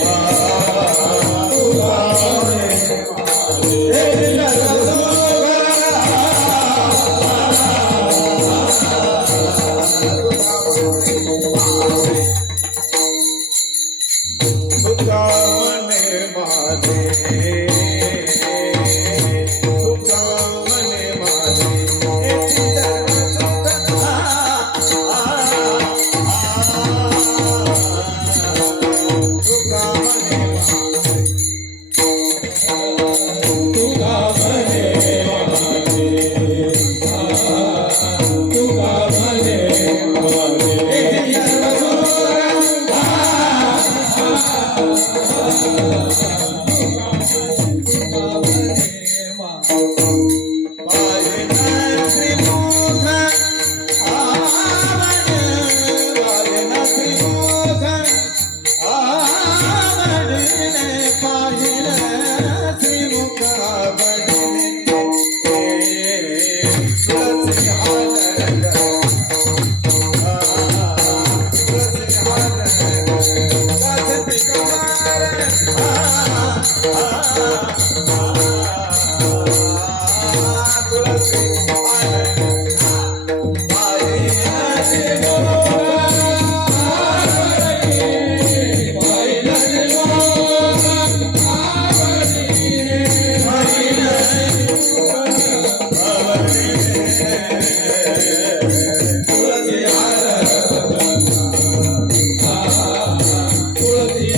Hare Hare Yeah.